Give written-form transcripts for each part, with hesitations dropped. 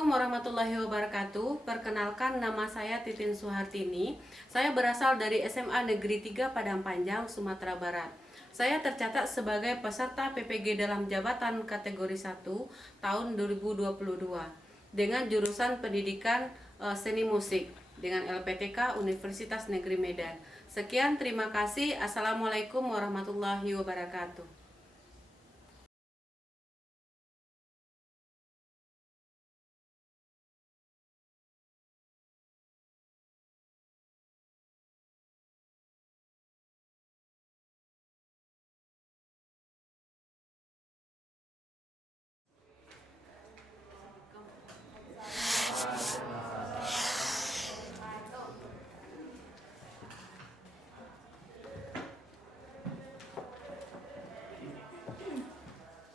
Assalamualaikum warahmatullahi wabarakatuh. Perkenalkan, nama saya Titin Suhartini. Saya berasal dari SMA Negeri 3 Padang Panjang, Sumatera Barat. Saya tercatat sebagai peserta PPG dalam jabatan kategori 1 tahun 2022 dengan jurusan pendidikan seni musik dengan LPTK Universitas Negeri Medan. Sekian, terima kasih. Assalamualaikum warahmatullahi wabarakatuh.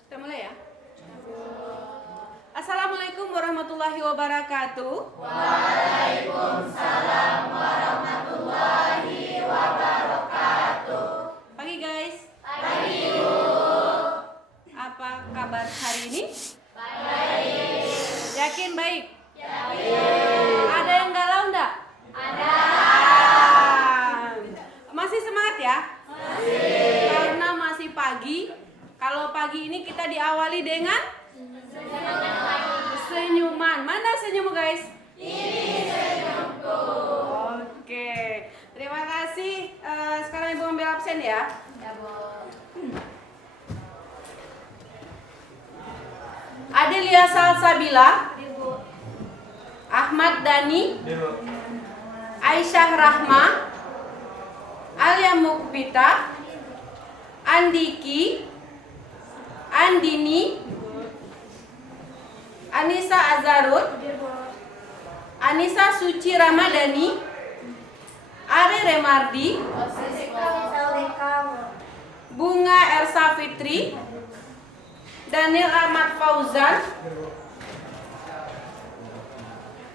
Kita mulai ya. Assalamualaikum warahmatullahi wabarakatuh. Waalaikumsalam warahmatullahi wabarakatuh. Pagi guys. Pagi. Apa kabar hari ini? Baik. Yakin baik? Yakin. Ada yang galau enggak? Ada. Masih semangat ya? Masih. Karena masih pagi. Kalau pagi ini kita diawali dengan senyuman. Mana senyummu guys? Ini senyumku. Oke. Terima kasih. Sekarang Ibu ambil absen ya. Ya, Bu. Adelia Salsabila, Ibu. Ahmad Dhani, Aisyah Rahma, Alia Mukbita, Andiki, Andini, Anissa Azarut, Anissa Suci Ramadhani, Are Remardi, Bunga Elsa Fitri, Daniel Ahmad Fauzan,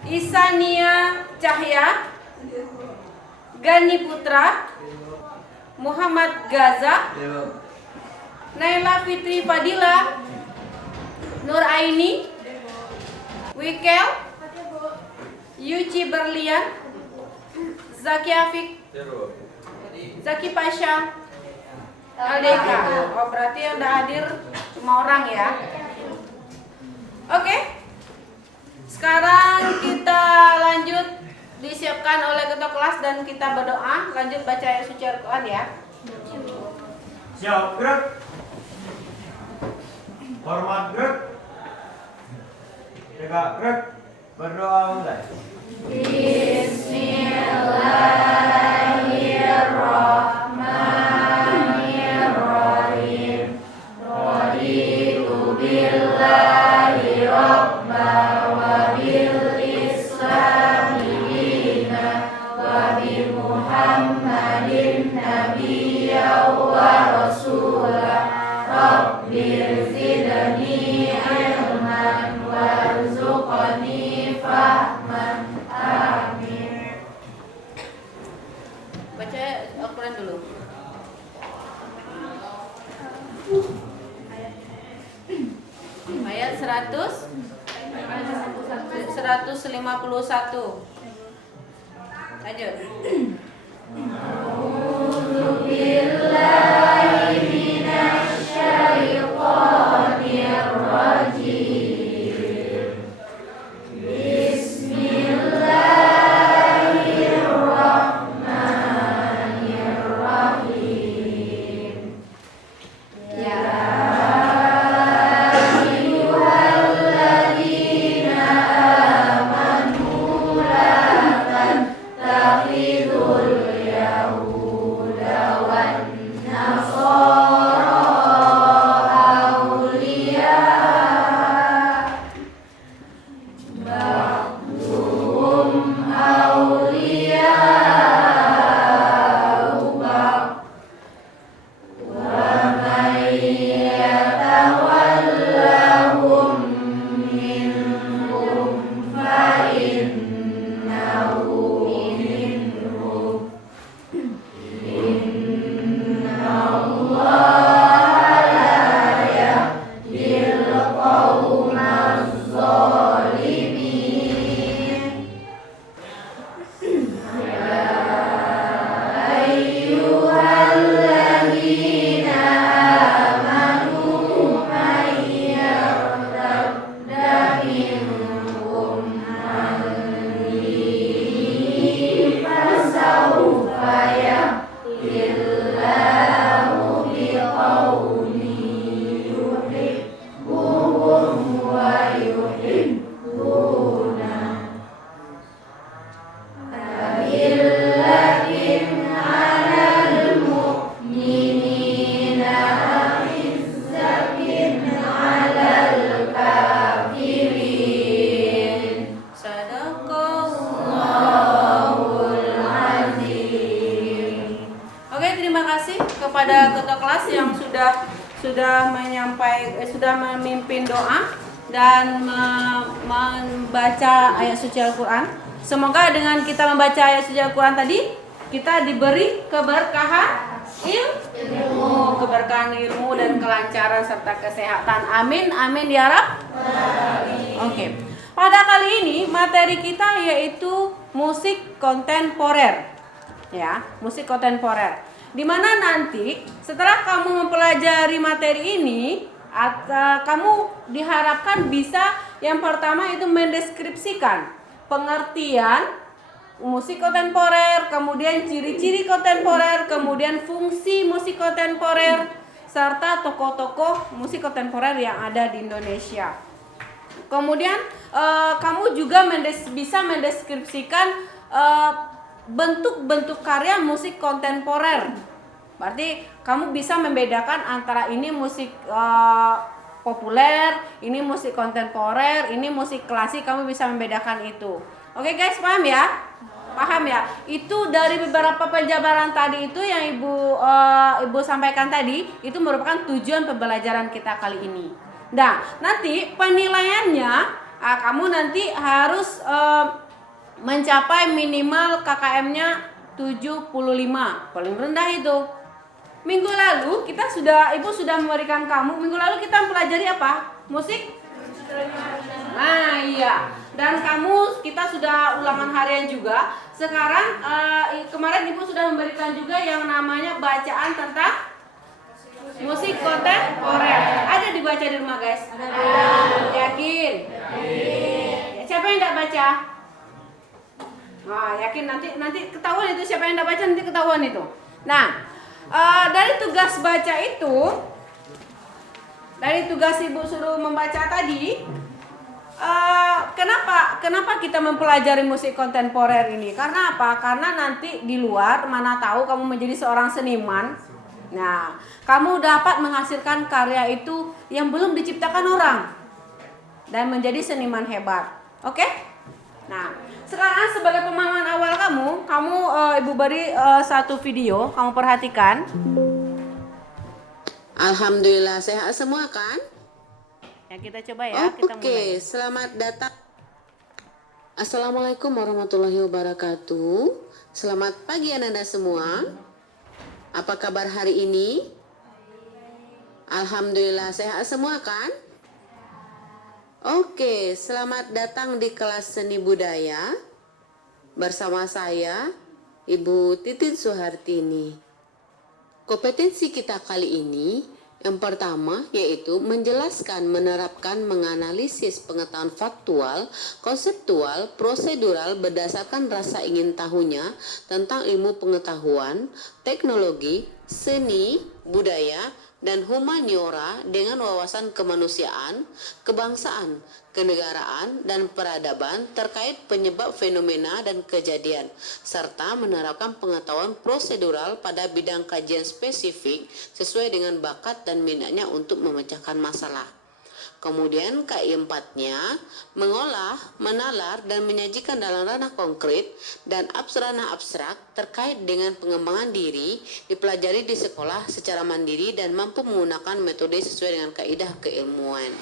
Isania Cahya, Gani Putra, Muhammad Gaza, Naila Fitri Fadila, Nur Aini, Wikel, Yuci Berlian, Zaki Afik, Zaki Pasha, Aldeka. Oh, berarti yang udah hadir cuma orang ya. Oke. Sekarang kita lanjut, disiapkan oleh ketua kelas dan kita berdoa. Lanjut baca ayat suci Al-Quran ya. Siap, gerak. Hormat, gerak. Tegak, gerak. Berdoa mulai. Bismillahirrahmanirrahim. Raditu billahi rabba wa bil islami dina wa bi Muhammadin nabiyya wa rasulah. Rabbir zidni ilman warzuqni fahman. Amin. Baca Al-Quran dulu. Ayat 151. Lanjut. Billahi minasyaitonir rajim. Bismillahirrahmanirrahim. Ya ayyuhalladzina amanu la tattakhidhu Oke, terima kasih kepada ketua kelas yang sudah memimpin doa dan membaca ayat suci Al-Quran. Semoga dengan kita membaca ayat suci Al-Quran tadi, kita diberi keberkahan ilmu dan kelancaran serta kesehatan. Amin, amin ya Rab. Oke. Pada kali ini materi kita yaitu musik kontemporer. Ya, musik kontemporer. Dimana nanti setelah kamu mempelajari materi ini, kamu diharapkan bisa yang pertama itu mendeskripsikan pengertian musik kontemporer, kemudian ciri-ciri kontemporer, kemudian fungsi musik kontemporer, serta tokoh-tokoh musik kontemporer yang ada di Indonesia. Kemudian kamu juga bisa mendeskripsikan bentuk-bentuk karya musik kontemporer. Berarti kamu bisa membedakan antara ini musik populer, ini musik kontemporer, ini musik klasik. Kamu bisa membedakan itu. Oke guys, paham ya? Paham ya? Itu dari beberapa penjabaran tadi itu yang ibu sampaikan tadi, itu merupakan tujuan pembelajaran kita kali ini. Nah, nanti penilaiannya kamu nanti harus mencapai minimal KKM-nya 75, paling rendah itu. Minggu lalu ibu sudah memberikan kamu, minggu lalu kita mempelajari apa? Musik? Nah iya, dan kita sudah ulangan harian juga. Sekarang kemarin ibu sudah memberikan juga yang namanya bacaan tentang musik kontemporer. Ada dibaca di rumah guys? Yakin? Siapa yang tidak baca? Nah, yakin nanti ketahuan itu siapa yang tidak baca, nanti ketahuan itu. Nah, dari tugas baca itu, dari tugas ibu suruh membaca tadi, kenapa kita mempelajari musik kontemporer ini? Karena apa? Karena nanti di luar mana tahu kamu menjadi seorang seniman. Nah, kamu dapat menghasilkan karya itu yang belum diciptakan orang dan menjadi seniman hebat. Oke? Nah, sekarang sebagai pemahaman awal kamu ibu beri satu video, kamu perhatikan. Alhamdulillah sehat semua kan? Ya, kita coba ya, kita mulai. Selamat datang. Assalamualaikum warahmatullahi wabarakatuh. Selamat pagi Anda semua. Apa kabar hari ini? Alhamdulillah sehat semua kan? Oke, selamat datang di kelas seni budaya bersama saya, Ibu Titin Suhartini. Kompetensi kita kali ini yang pertama yaitu menjelaskan, menerapkan, menganalisis pengetahuan faktual, konseptual, prosedural berdasarkan rasa ingin tahunya tentang ilmu pengetahuan, teknologi, seni, budaya, dan humaniora dengan wawasan kemanusiaan, kebangsaan, kenegaraan, dan peradaban terkait penyebab fenomena dan kejadian, serta menerapkan pengetahuan prosedural pada bidang kajian spesifik sesuai dengan bakat dan minatnya untuk memecahkan masalah. Kemudian KI 4-nya mengolah, menalar, dan menyajikan dalam ranah konkret dan ranah abstrak terkait dengan pengembangan diri dipelajari di sekolah secara mandiri dan mampu menggunakan metode sesuai dengan kaidah keilmuan.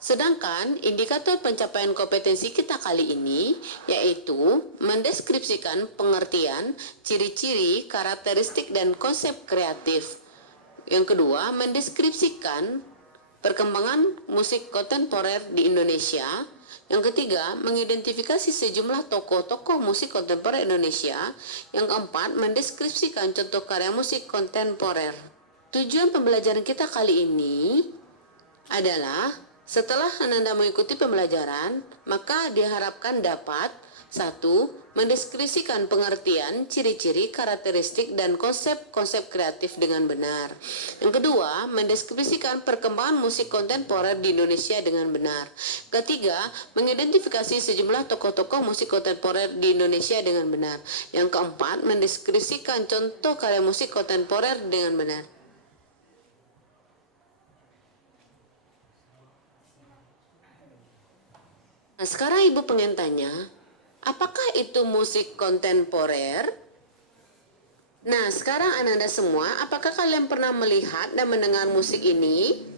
Sedangkan indikator pencapaian kompetensi kita kali ini yaitu mendeskripsikan pengertian, ciri-ciri, karakteristik, dan konsep kreatif. Yang kedua, mendeskripsikan perkembangan musik kontemporer di Indonesia. Yang ketiga, mengidentifikasi sejumlah tokoh-tokoh musik kontemporer Indonesia. Yang keempat, mendeskripsikan contoh karya musik kontemporer. Tujuan pembelajaran kita kali ini adalah setelah Anda mengikuti pembelajaran, maka diharapkan dapat 1. Mendeskripsikan pengertian, ciri-ciri, karakteristik, dan konsep-konsep kreatif dengan benar. Yang kedua, mendeskripsikan perkembangan musik kontemporer di Indonesia dengan benar. Ketiga, mengidentifikasi sejumlah tokoh-tokoh musik kontemporer di Indonesia dengan benar. Yang keempat, mendeskripsikan contoh karya musik kontemporer dengan benar. Nah, sekarang Ibu pengen tanya, apakah itu musik kontemporer? Nah, sekarang Anda semua, apakah kalian pernah melihat dan mendengar musik ini?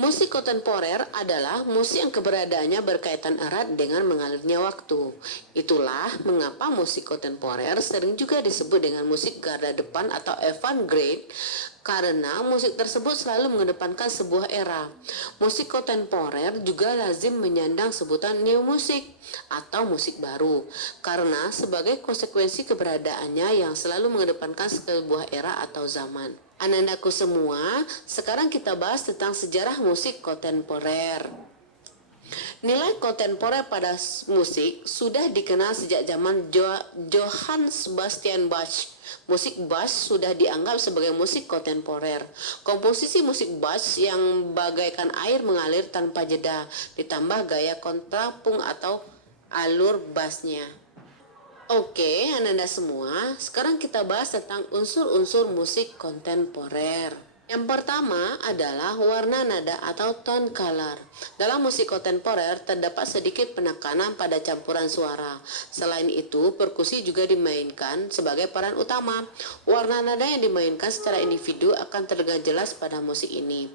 Musik kontemporer adalah musik yang keberadaannya berkaitan erat dengan mengalirnya waktu. Itulah mengapa musik kontemporer sering juga disebut dengan musik garda depan atau avant-garde, karena musik tersebut selalu mengedepankan sebuah era. Musik kontemporer juga lazim menyandang sebutan new music atau musik baru, karena sebagai konsekuensi keberadaannya yang selalu mengedepankan sebuah era atau zaman. Anak-anakku semua, sekarang kita bahas tentang sejarah musik kontemporer. Nilai kontemporer pada musik sudah dikenal sejak zaman Johann Sebastian Bach. Musik Bach sudah dianggap sebagai musik kontemporer. Komposisi musik Bach yang bagaikan air mengalir tanpa jeda, ditambah gaya kontrapunkt atau alur bassnya. Oke, anak-anak semua, sekarang kita bahas tentang unsur-unsur musik kontemporer. Yang pertama adalah warna nada atau tone color. Dalam musik kontemporer terdapat sedikit penekanan pada campuran suara. Selain itu, perkusi juga dimainkan sebagai peran utama. Warna nada yang dimainkan secara individu akan terdengar jelas pada musik ini.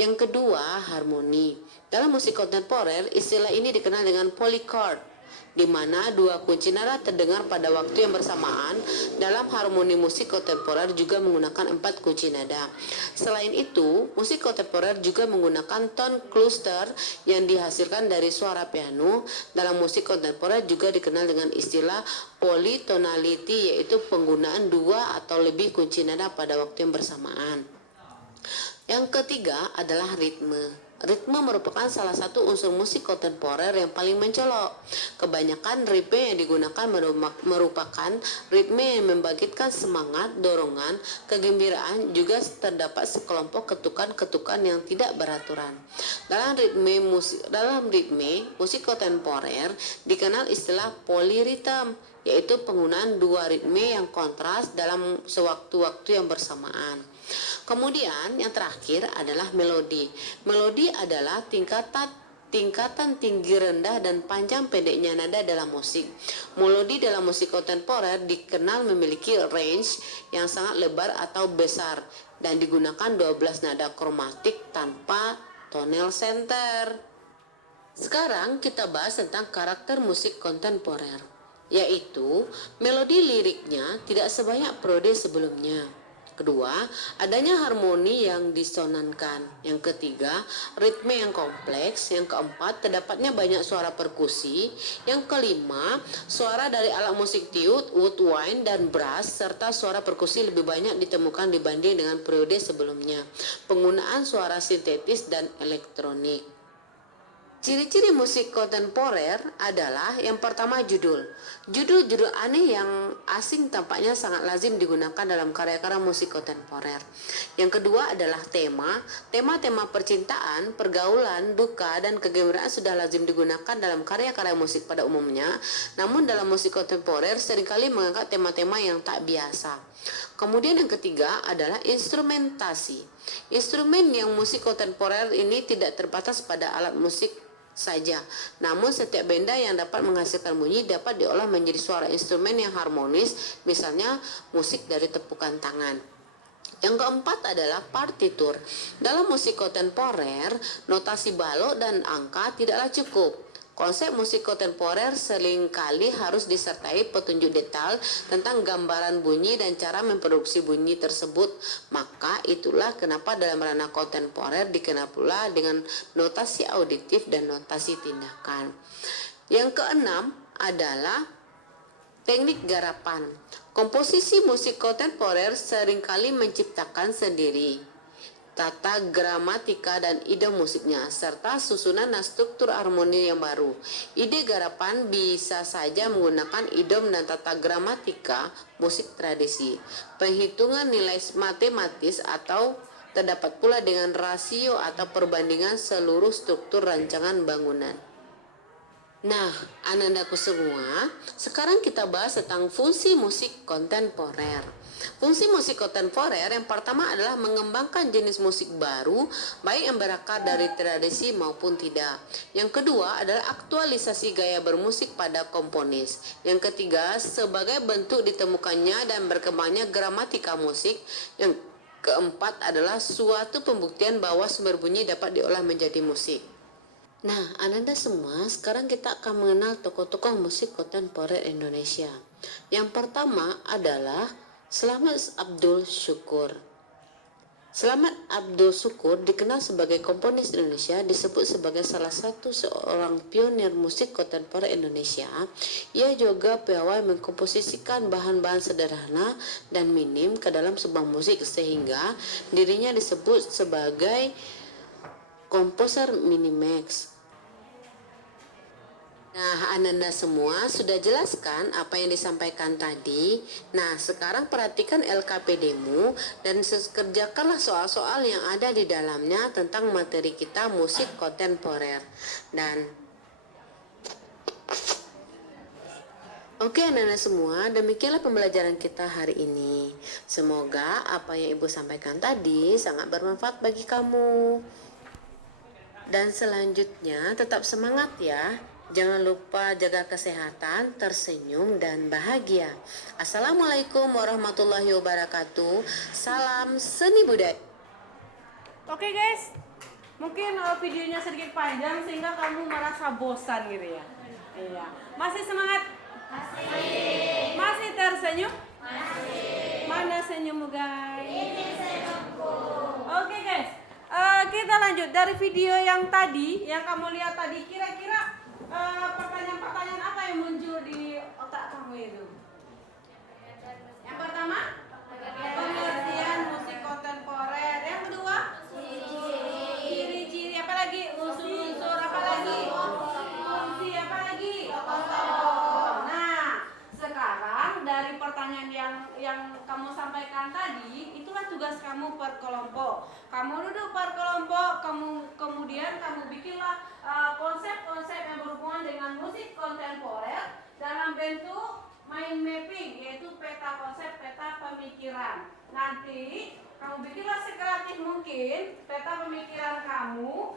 Yang kedua, harmoni. Dalam musik kontemporer, istilah ini dikenal dengan polychord, di mana dua kunci nada terdengar pada waktu yang bersamaan. Dalam harmoni musik kontemporer juga menggunakan 4 kunci nada. Selain itu, musik kontemporer juga menggunakan tone cluster yang dihasilkan dari suara piano. Dalam musik kontemporer juga dikenal dengan istilah polytonality, yaitu penggunaan 2 atau lebih kunci nada pada waktu yang bersamaan. Yang ketiga adalah ritme. Ritme merupakan salah satu unsur musik kontemporer yang paling mencolok. Kebanyakan ritme yang digunakan merupakan ritme yang membangkitkan semangat, dorongan, kegembiraan, juga terdapat sekelompok ketukan-ketukan yang tidak beraturan. Dalam ritme musik kontemporer dikenal istilah polyrhythm, yaitu penggunaan 2 ritme yang kontras dalam sewaktu-waktu yang bersamaan. Kemudian yang terakhir adalah melodi. Melodi adalah tingkatan tinggi, rendah, dan panjang pendeknya nada dalam musik. Melodi dalam musik kontemporer dikenal memiliki range yang sangat lebar atau besar dan digunakan 12 nada kromatik tanpa tonal center. Sekarang kita bahas tentang karakter musik kontemporer, yaitu melodi liriknya tidak sebanyak prode sebelumnya. Kedua, adanya harmoni yang disonankan. Yang ketiga, ritme yang kompleks. Yang keempat, terdapatnya banyak suara perkusi. Yang kelima, suara dari alat musik tiup, woodwind, dan brass, serta suara perkusi lebih banyak ditemukan dibanding dengan periode sebelumnya. Penggunaan suara sintetis dan elektronik. Ciri-ciri musik kontemporer adalah yang pertama judul. Judul-judul aneh yang asing tampaknya sangat lazim digunakan dalam karya-karya musik kontemporer. Yang kedua adalah tema. Tema-tema percintaan, pergaulan, duka, dan kegembiraan sudah lazim digunakan dalam karya-karya musik pada umumnya. Namun dalam musik kontemporer seringkali mengangkat tema-tema yang tak biasa. Kemudian yang ketiga adalah instrumentasi. Instrumen yang musik kontemporer ini tidak terbatas pada alat musik saja. Namun setiap benda yang dapat menghasilkan bunyi dapat diolah menjadi suara instrumen yang harmonis, misalnya musik dari tepukan tangan. Yang keempat adalah partitur. Dalam musik kontemporer, notasi balok dan angka tidaklah cukup. Konsep musik kontemporer seringkali harus disertai petunjuk detail tentang gambaran bunyi dan cara memproduksi bunyi tersebut. Maka itulah kenapa dalam ranah kontemporer dikenal pula dengan notasi auditif dan notasi tindakan. Yang keenam adalah teknik garapan. Komposisi musik kontemporer seringkali menciptakan sendiri tata gramatika dan ide musiknya, serta susunan dan struktur harmoni yang baru. Ide garapan bisa saja menggunakan idiom dan tata gramatika musik tradisi, penghitungan nilai matematis, atau terdapat pula dengan rasio atau perbandingan seluruh struktur rancangan bangunan. Nah, anak-anakku semua, sekarang kita bahas tentang fungsi musik kontemporer. Fungsi musik kontemporer yang pertama adalah mengembangkan jenis musik baru, baik yang berakar dari tradisi maupun tidak. Yang kedua adalah aktualisasi gaya bermusik pada komponis. Yang ketiga, sebagai bentuk ditemukannya dan berkembangnya gramatika musik. Yang keempat adalah suatu pembuktian bahwa sumber bunyi dapat diolah menjadi musik. Nah, Ananda semua, sekarang kita akan mengenal tokoh-tokoh musik kontemporer Indonesia. Yang pertama adalah Slamet Abdul Syukur. Slamet Abdul Syukur dikenal sebagai komponis Indonesia, disebut sebagai salah satu seorang pionir musik kontemporer Indonesia. Ia juga piawai mengkomposisikan bahan-bahan sederhana dan minim ke dalam sebuah musik, sehingga dirinya disebut sebagai komposer minimax. Nah, Ananda semua sudah jelaskan apa yang disampaikan tadi. Nah, sekarang perhatikan LKPD-mu dan kerjakanlah soal-soal yang ada di dalamnya tentang materi kita musik kontemporer. Oke, Ananda semua, demikianlah pembelajaran kita hari ini. Semoga apa yang Ibu sampaikan tadi sangat bermanfaat bagi kamu. Dan selanjutnya tetap semangat ya. Jangan lupa jaga kesehatan, tersenyum, dan bahagia. Assalamualaikum warahmatullahi wabarakatuh. Salam seni budaya. Oke guys, mungkin videonya sedikit panjang sehingga kamu merasa bosan gitu ya. Iya. Masih semangat? Masih. Masih tersenyum? Masih. Mana senyummu guys? Ini senyumku. Oke guys, kita lanjut dari video yang tadi, yang kamu lihat tadi. Kira-kira pertanyaan-pertanyaan apa yang muncul di otak kamu itu? Yang pertama, pengertian musik kontemporer. Yang kedua, ciri-ciri. Apa lagi? Unsur-unsur apa lagi? Fungsi apa lagi? Nah, sekarang dari pertanyaan yang kamu sampaikan tadi, itulah tugas kamu per kelompok. Kamu duduk per kelompok, kemudian kamu bikinlah konsep-konsep yang berhubungan dengan musik kontemporer dalam bentuk mind mapping, yaitu peta konsep, peta pemikiran. Nanti kamu bikinlah sekreatif mungkin peta pemikiran kamu.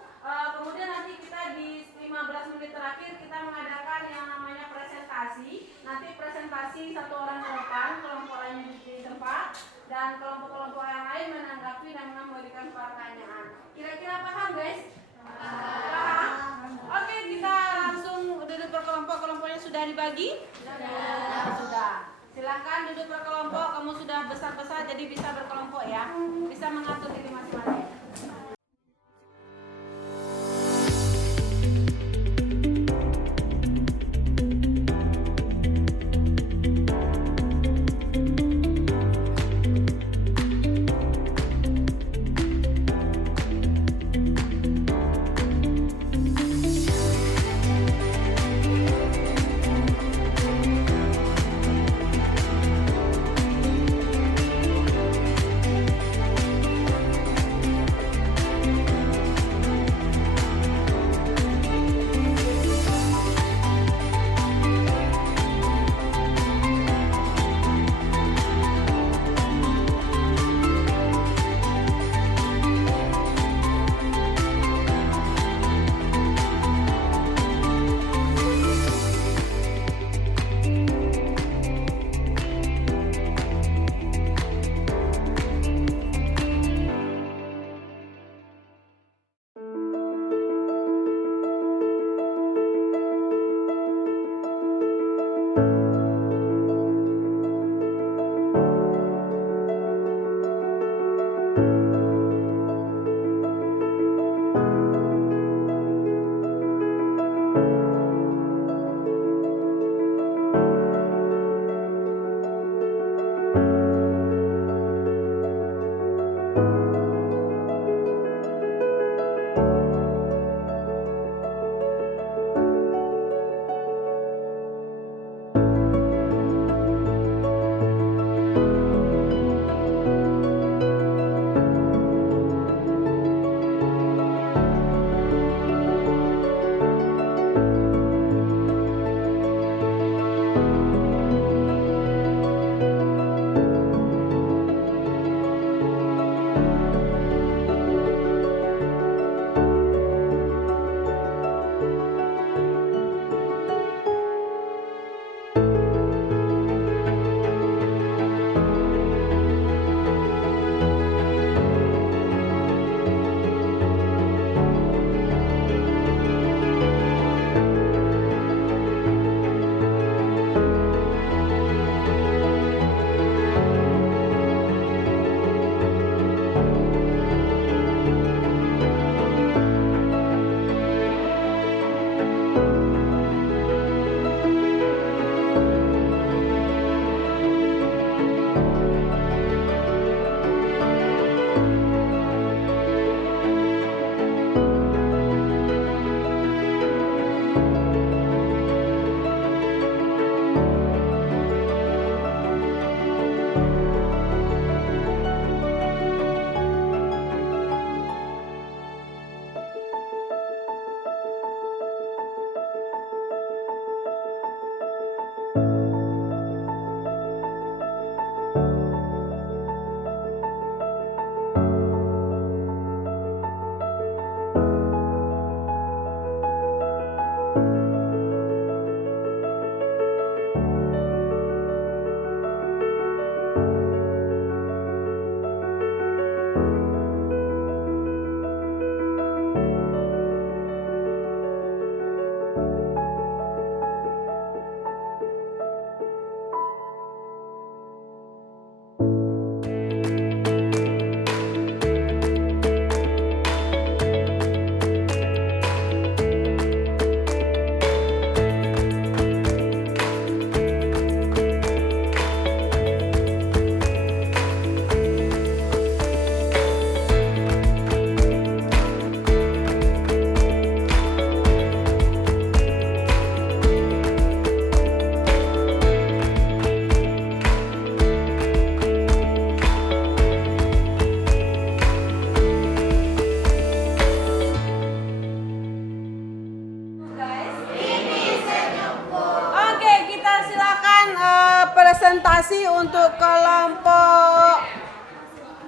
Kemudian nanti kita di 15 menit terakhir kita mengadakan yang namanya presentasi. Nanti presentasi satu orang ke depan, kelompok lain di tempat, dan kelompok-kelompok yang lain menanggapi dan memberikan pertanyaan. Kira-kira paham guys? Paham? Oke, kita langsung duduk per kelompok. Kelompoknya sudah dibagi? Sudah. Silakan duduk per kelompok. Kamu sudah besar-besar jadi bisa berkelompok ya. Bisa mengatur diri masing-masing.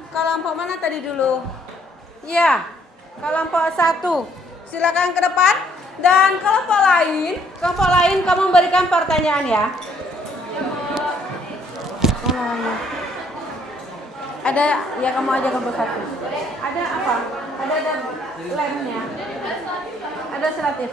kelompok mana tadi dulu? Ya, kelompok 1. Silakan ke depan. Dan kelompok lain kamu memberikan pertanyaan ya. Ada ya, kamu aja kelompok 1. Ada apa? Ada lemnya. Ada selatif.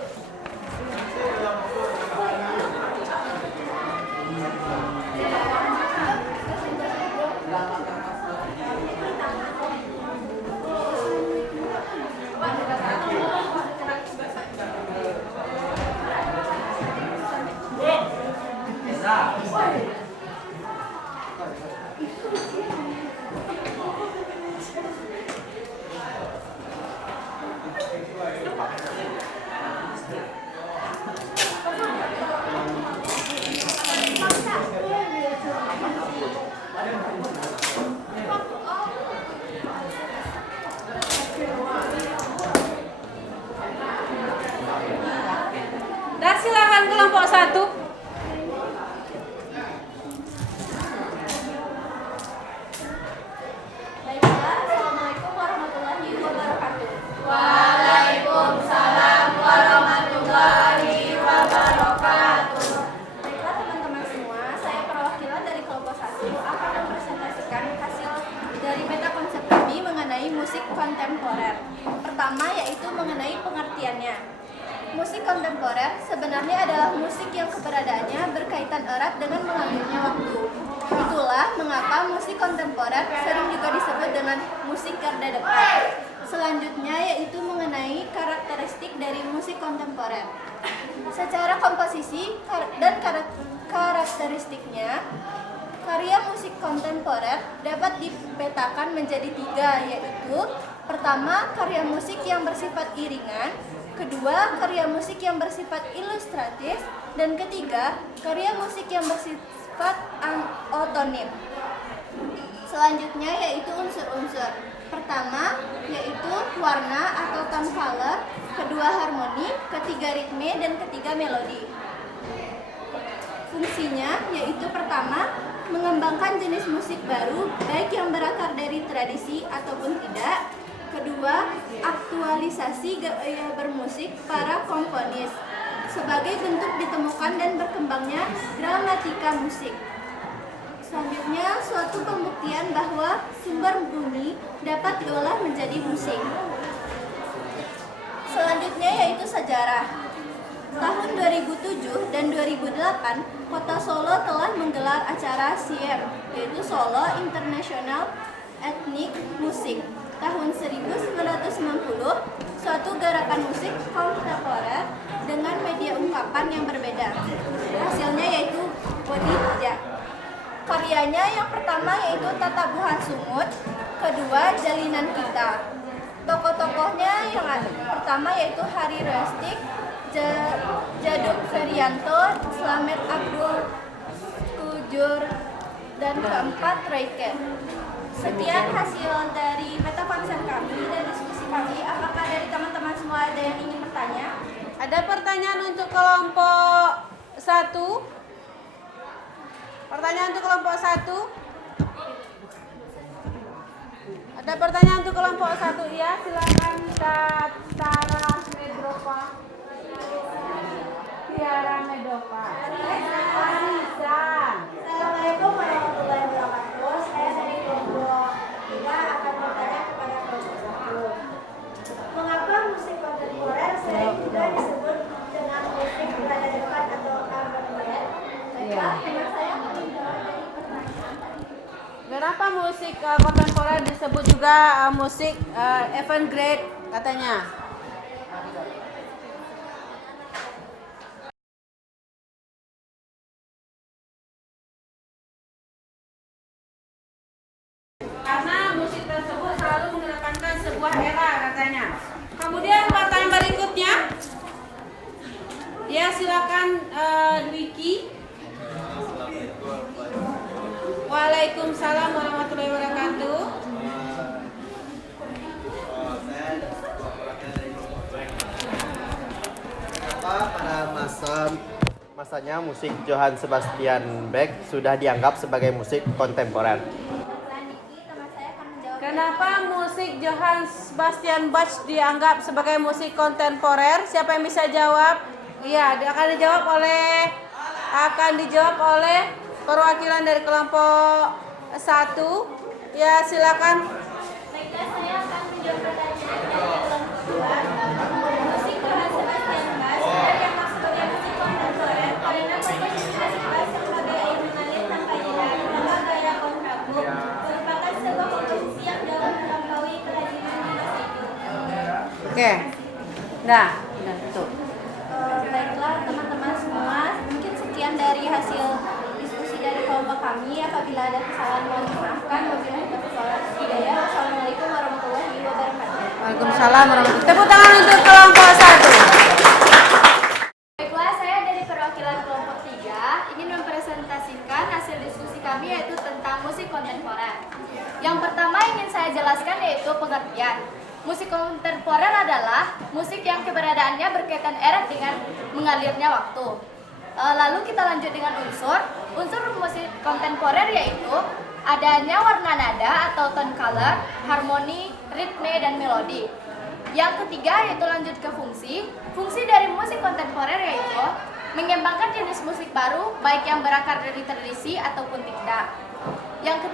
Dan silakan kelompok 1. Assalamualaikum warahmatullahi wabarakatuh. Waalaikumsalam warahmatullahi wabarakatuh. Baiklah teman-teman semua, saya perwakilan dari kelompok 1 akan mempresentasikan hasil dari meta konsep kami mengenai musik kontemporer. Pertama yaitu mengenai pengertiannya. Musik kontemporer sebenarnya adalah musik yang keberadaannya berkaitan erat dengan mengalirnya waktu. Itulah mengapa musik kontemporer sering juga disebut dengan musik garda depan. Selanjutnya yaitu mengenai karakteristik dari musik kontemporer. Secara komposisi dan karakteristiknya, karya musik kontemporer dapat dipetakan menjadi 3, yaitu pertama, karya musik yang bersifat iringan, kedua, karya musik yang bersifat ilustratif, dan ketiga, karya musik yang bersifat otonim. Selanjutnya yaitu unsur-unsur. Pertama yaitu warna atau tone color, kedua harmoni, ketiga ritme, dan ketiga melodi. Fungsinya yaitu pertama, mengembangkan jenis musik baru baik yang berakar dari tradisi ataupun tidak. Kedua, aktualisasi gaya bermusik para komponis sebagai bentuk ditemukan dan berkembangnya gramatika musik. Selanjutnya, suatu pembuktian bahwa sumber bunyi dapat diolah menjadi musik. Selanjutnya yaitu sejarah. Tahun 2007 dan 2008, Kota Solo telah menggelar acara SIEM, yaitu Solo International Ethnic Music. Tahun 1990, suatu gerakan musik kontemporer dengan media ungkapan yang berbeda. Hasilnya yaitu Bodhidja. Karyanya yang pertama yaitu Tatabuhan Sumut, kedua Jalinan Kita. Tokoh-tokohnya yang pertama yaitu Hari Restik, Jaduk Ferianto, Slamet Abdul Kujur, dan keempat Royke. Sekian hasil dari meta konsep kami dan diskusi kami. Apakah dari teman-teman semua ada yang ingin bertanya? Ada pertanyaan untuk kelompok 1? Pertanyaan untuk kelompok 1? Ada pertanyaan untuk kelompok 1? Ya, silakan Kak Tara Medropa. Tiara Medropa. Arisan. Assalamualaikum warahmatullahi wabarakatuh. Saya dari kelompok 3 akan bertanya kepada kelompok 1. Mengapa musik kontemporer sering juga disebut dengan musik berada depan atau avant-garde? Iya. Teman saya menjawab dari pertanyaan tadi. Kenapa musik kontemporer disebut juga musik avant-garde katanya? Karena musik tersebut selalu mengedepankan sebuah era katanya. Kemudian pertanyaan berikutnya, ya silakan Dwiki. Waalaikumsalam warahmatullahi wabarakatuh. Kenapa pada masa bahwasanya musik Johann Sebastian Bach sudah dianggap sebagai musik kontemporer? Teman saya akan menjawab. Kenapa musik Johann Sebastian Bach dianggap sebagai musik kontemporer? Siapa yang bisa jawab? Iya, akan dijawab oleh perwakilan dari kelompok 1. Ya, silakan. Baiklah, saya akan menjawab pertanyaan dari kelompok 2. Musik Johann Sebastian Bach dianggap sebagai musik kontemporer karena komposisi Bach sebagai air mengalir tanpa jeda ditambah gaya kontrapunkt merupakan sebuah komposisi yang jauh melampaui kerajinan di masa itu. Oke. Nah, tuh. Baiklah teman-teman semua, mungkin sekian dari hasil diskusi dari kelompok kami. Apabila ada kesalahan mohon dimaafkan. Wabillahi taufiq wal hidayah. Wassalamualaikum warahmatullahi wabarakatuh. Waalaikumsalam warahmatullahi wabarakatuh. Tepuk tangan untuk kelompok 1. Baiklah, saya dari perwakilan kelompok 3 ingin mempresentasikan hasil diskusi kami yaitu tentang musik kontemporer. Yang pertama ingin saya jelaskan yaitu pengertian. Musik kontemporer adalah musik yang keberadaannya berkaitan erat dengan mengalirnya waktu. Lalu kita lanjut dengan unsur musik kontemporer yaitu adanya warna nada atau tone color, harmoni, ritme, dan melodi. Yang ketiga yaitu lanjut ke fungsi. Fungsi dari musik kontemporer yaitu mengembangkan jenis musik baru baik yang berakar dari tradisi ataupun tidak. Yang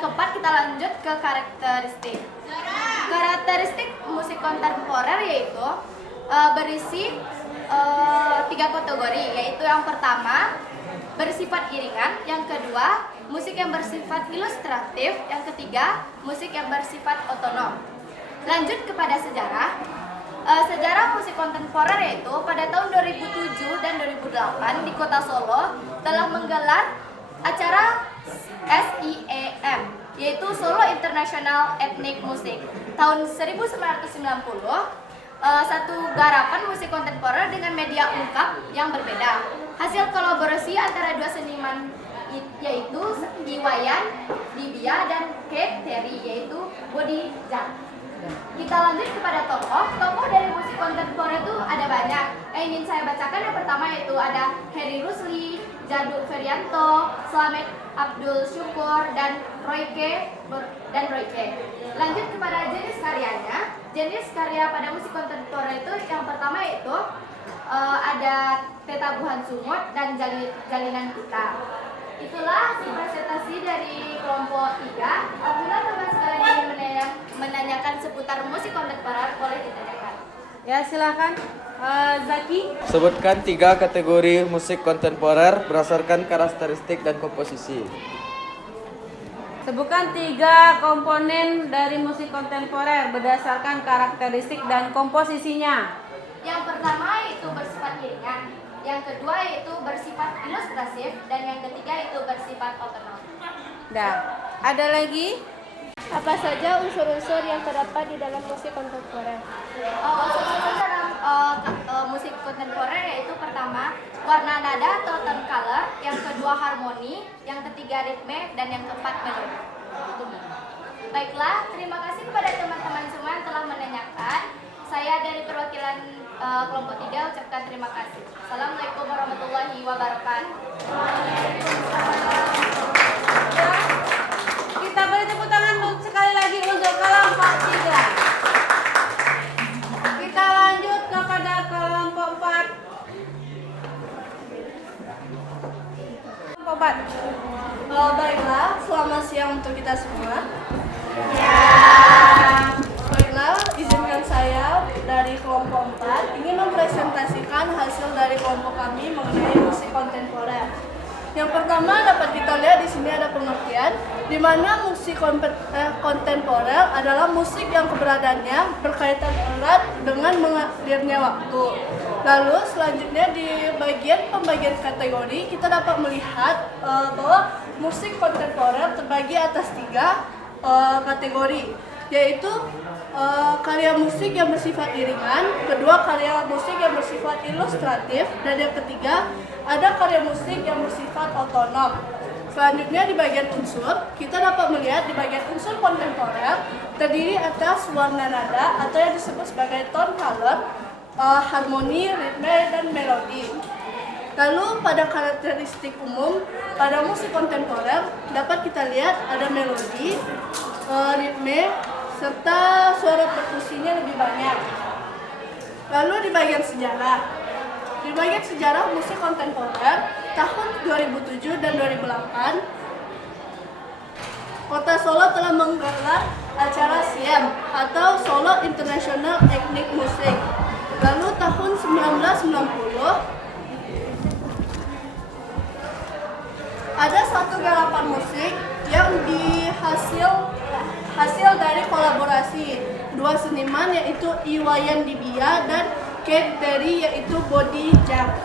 keempat kita lanjut ke karakteristik. Karakteristik musik kontemporer yaitu berisi 3 kategori, yaitu yang pertama bersifat iringan, yang kedua musik yang bersifat ilustratif, yang ketiga musik yang bersifat otonom. Lanjut kepada sejarah. Sejarah musik kontemporer yaitu pada tahun 2007 dan 2008 di Kota Solo telah menggelar acara SIEM, yaitu Solo International Ethnic Music. Tahun 1990, satu garapan musik kontemporer dengan media ungkap yang berbeda. Hasil kolaborasi antara dua seniman yaitu Iwayan Dibia dan Kate Terry, yaitu Body Jump. Kita lanjut kepada tokoh dari musik kontemporer itu ada banyak. Yang ingin saya bacakan yang pertama yaitu ada Harry Rusli, Jaduk Ferianto, Slamet Abdul Syukur, dan Royke. Lanjut kepada jenis karyanya. Jenis karya pada musik kontemporer itu yang pertama yaitu ada Tetabuhan Sumut dan Jalinan Kita. Itulah presentasi dari kelompok 3. Apabila teman sekalian ingin menanyakan seputar musik kontemporer, boleh ditanyakan. Ya, silakan. Zaki. Sebutkan 3 kategori musik kontemporer berdasarkan karakteristik dan komposisi. Sebutkan 3 komponen dari musik kontemporer berdasarkan karakteristik dan komposisinya. Yang pertama yaitu bersifat iringan, yang kedua yaitu bersifat ilustratif, dan yang ketiga itu bersifat otonom. Dah. Ada lagi? Apa saja unsur-unsur yang terdapat di dalam musik kontemporer? Unsur-unsur dalam musik kontemporer yaitu pertama warna nada atau tone color, yang kedua harmoni, yang ketiga ritme, dan yang keempat melodi. Baiklah, terima kasih kepada teman-teman semua yang telah menanyakan. Saya dari perwakilan kelompok 3 ucapkan terima kasih. Assalamualaikum warahmatullahi wabarakatuh. Kita beri tepuk tangan sekali lagi untuk kelompok 3. Kita lanjut kepada kelompok 4. Kelompok 4. Baiklah, selamat siang untuk kita semua. Baiklah, izinkan saya dari kelompok 4 ingin mempresentasikan hasil dari kelompok kami mengenai musik kontemporer. Yang pertama dapat kita lihat di sini ada pengertian di mana musik kontemporer adalah musik yang keberadaannya berkaitan erat dengan mengalirnya waktu. Lalu selanjutnya di pembagian kategori kita dapat melihat bahwa musik kontemporer terbagi atas 3 kategori, yaitu karya musik yang bersifat iringan, kedua karya musik yang bersifat ilustratif, dan yang ketiga ada karya musik yang bersifat otonom. Selanjutnya di bagian unsur, kita dapat melihat di bagian unsur kontemporer terdiri atas warna nada atau yang disebut sebagai tone color, harmoni, ritme, dan melodi. Lalu pada karakteristik umum pada musik kontemporer dapat kita lihat ada melodi, ritme, serta suara perkusinya lebih banyak. Lalu di bagian sejarah musik kontemporer tahun 2007 dan 2008 Kota Solo telah menggelar acara SIEM atau Solo International Ethnic Music. Lalu tahun 1990 ada satu garapan musik yang hasil dari kolaborasi dua seniman yaitu Iwayan Dibia dan Kate Terry yaitu Body Jam.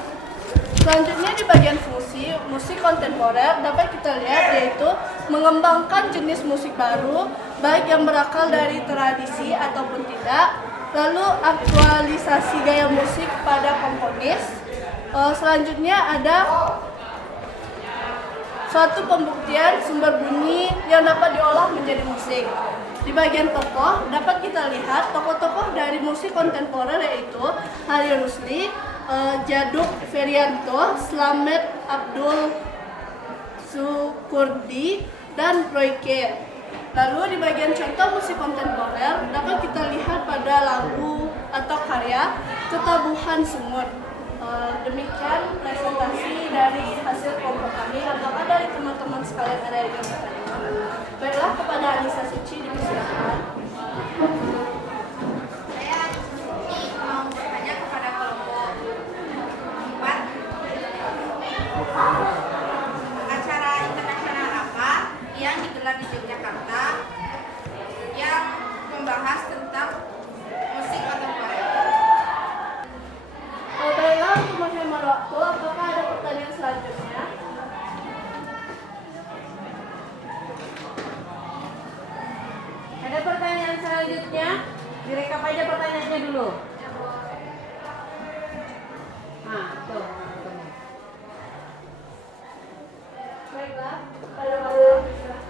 Selanjutnya di bagian fungsi musik kontemporer dapat kita lihat yaitu mengembangkan jenis musik baru baik yang berakal dari tradisi ataupun tidak, lalu aktualisasi gaya musik pada komponis. Selanjutnya ada suatu pembuktian sumber bunyi yang dapat diolah menjadi musik. Di bagian tokoh dapat kita lihat tokoh-tokoh dari musik kontemporer yaitu Hari Rusli, Jaduk Ferianto, Slamet Abdul Sukurdi, dan Roy Keane. Lalu di bagian contoh musik kontemporer dapat kita lihat pada lagu atau karya Ketabuhan Semut. Demikian presentasi dari hasil kelompok kami. Apakah dari teman-teman sekalian ada yang ingin bertanya? Baiklah, kepada Anissa Suci dipersilakan. Saya mau bertanya kepada kelompok 4. Acara internasional apa yang digelar di Yogyakarta yang membahas tentang musik kontemporer? Baiklah, untuk menghemat waktu, apakah ada pertanyaan selanjutnya? Ada pertanyaan selanjutnya? Direkap aja pertanyaannya dulu. Nah, tuh. Baiklah, pada waktu silakan.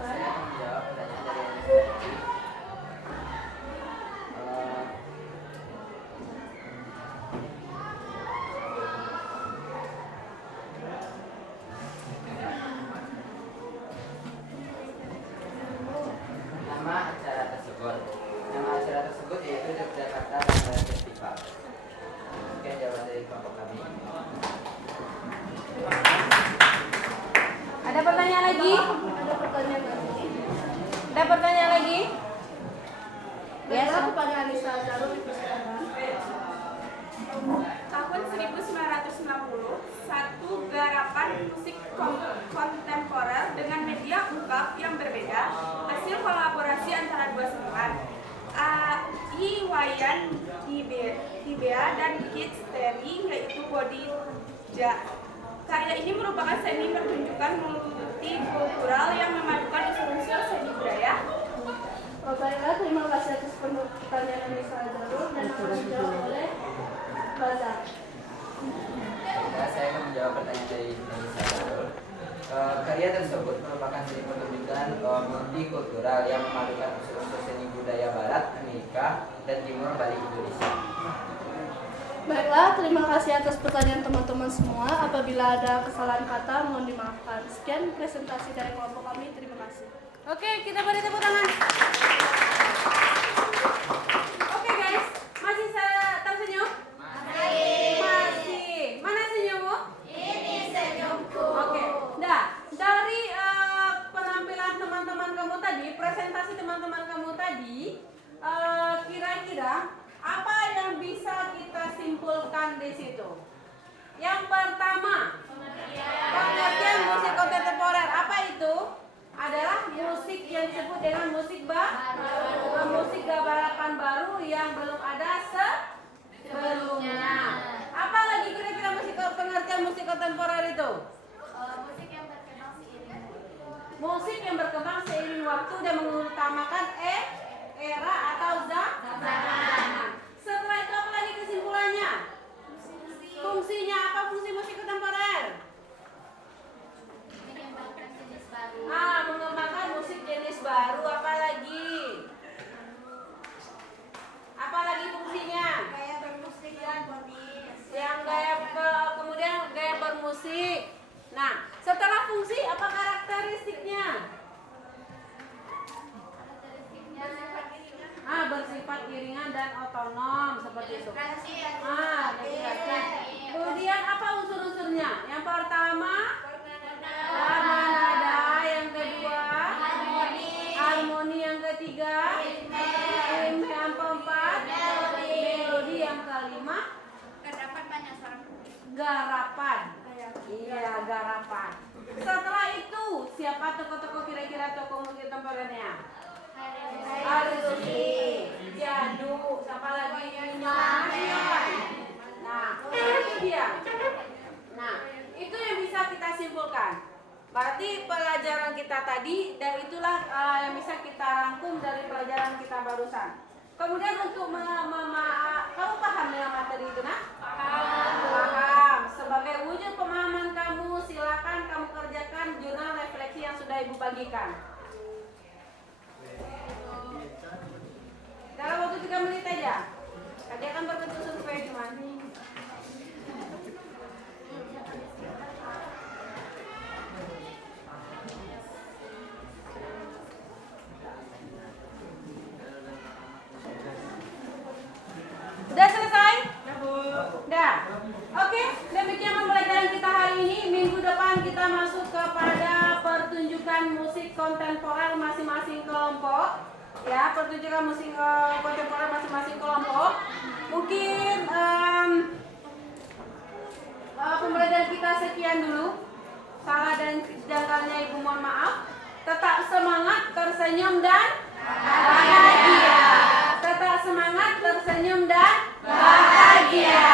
Nama acara tersebut yaitu Yogyakarta Dangdut Festival. Sekian jawaban dari kelompok kami. Ada pertanyaan lagi? Ada pertanyaan lagi? Ada pertanyaan lagi? Baiklah, kepada Anissa Azharul dipersilakan. Tahun 1990, satu garapan musik kontemporer dengan media ungkap yang berbeda, hasil kolaborasi antara dua seniman, Iwayan Dibia dan Kate Terry yaitu Body Jam. Karya ini merupakan seni pertunjukan multikultural yang memadukan unsur-unsur seni budaya. Baiklah, terima kasih atas pertanyaan Anissa Azharul dan akan dijawab oleh Bazar. Saya akan menjawab pertanyaan dari Nisa Darul. Karya tersebut merupakan seni pertunjukan multikultural yang memadukan unsur-unsur seni budaya Barat, Amerika, dan Timur Bali Indonesia. Baiklah, terima kasih atas pertanyaan teman-teman semua. Apabila ada kesalahan kata, mohon dimaafkan. Sekian presentasi dari kelompok kami. Terima kasih. Oke, kita beri tepuk tangan. Oke guys, masih tersenyum? Masih. Mana senyummu? Ini senyumku. Oke. Nah, dari penampilan teman-teman kamu tadi, presentasi teman-teman kamu tadi, kira-kira apa yang bisa kita simpulkan di situ? Yang pertama, pengertian musik kontemporer. Apa itu? Adalah musik yang disebut dengan musik baru, musik garapan baru yang belum ada sebelumnya. Apa lagi kira-kira pengertian musik kontemporer itu? Musik yang berkembang seiring Musik yang berkembang seiring waktu dan mengutamakan era atau zaman. Setelah itu apa lagi kesimpulannya? Fungsinya apa fungsi musik kontemporer? mengembangkan jenis baru. Mengembangkan musik jenis baru. Apa lagi? Apa lagi fungsinya? Gaya bermusik dan ponis. Kemudian gaya bermusik ketiga, ritme yang keempat, melodi yang kelima, garapan. Iya, garapan. Setelah itu, siapa tokoh-tokoh kira-kira tokoh musik kontemporernya? Alusi, Jadu, siapa lagi? Nyoman. Nah, itu dia. Nah, itu yang bisa kita simpulkan. Berarti pelajaran kita tadi, dan itulah yang bisa kita rangkum dari pelajaran kita barusan. Kemudian untuk kamu paham dengan materi itu, nak? Paham. Sebagai wujud pemahaman kamu, silakan kamu kerjakan jurnal refleksi yang sudah Ibu bagikan. Dalam waktu 3 menit aja. Kerjakan berbentuk survei cuman. Udah selesai? Udah. Oke, demikian pembelajaran kita hari ini. Minggu depan kita masuk kepada pertunjukan musik kontemporer masing-masing kelompok. Ya, pertunjukan musik kontemporer masing-masing kelompok. Mungkin pembelajaran kita sekian dulu. Salah dan janggalnya Ibu mohon maaf. Tetap semangat, tersenyum dan bahagia. Tetap semangat, tersenyum dan bahagia.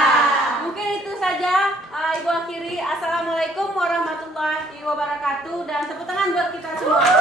Mungkin itu saja. Ibu akhiri. Assalamualaikum warahmatullahi wabarakatuh. Dan tepuk tangan buat kita semua.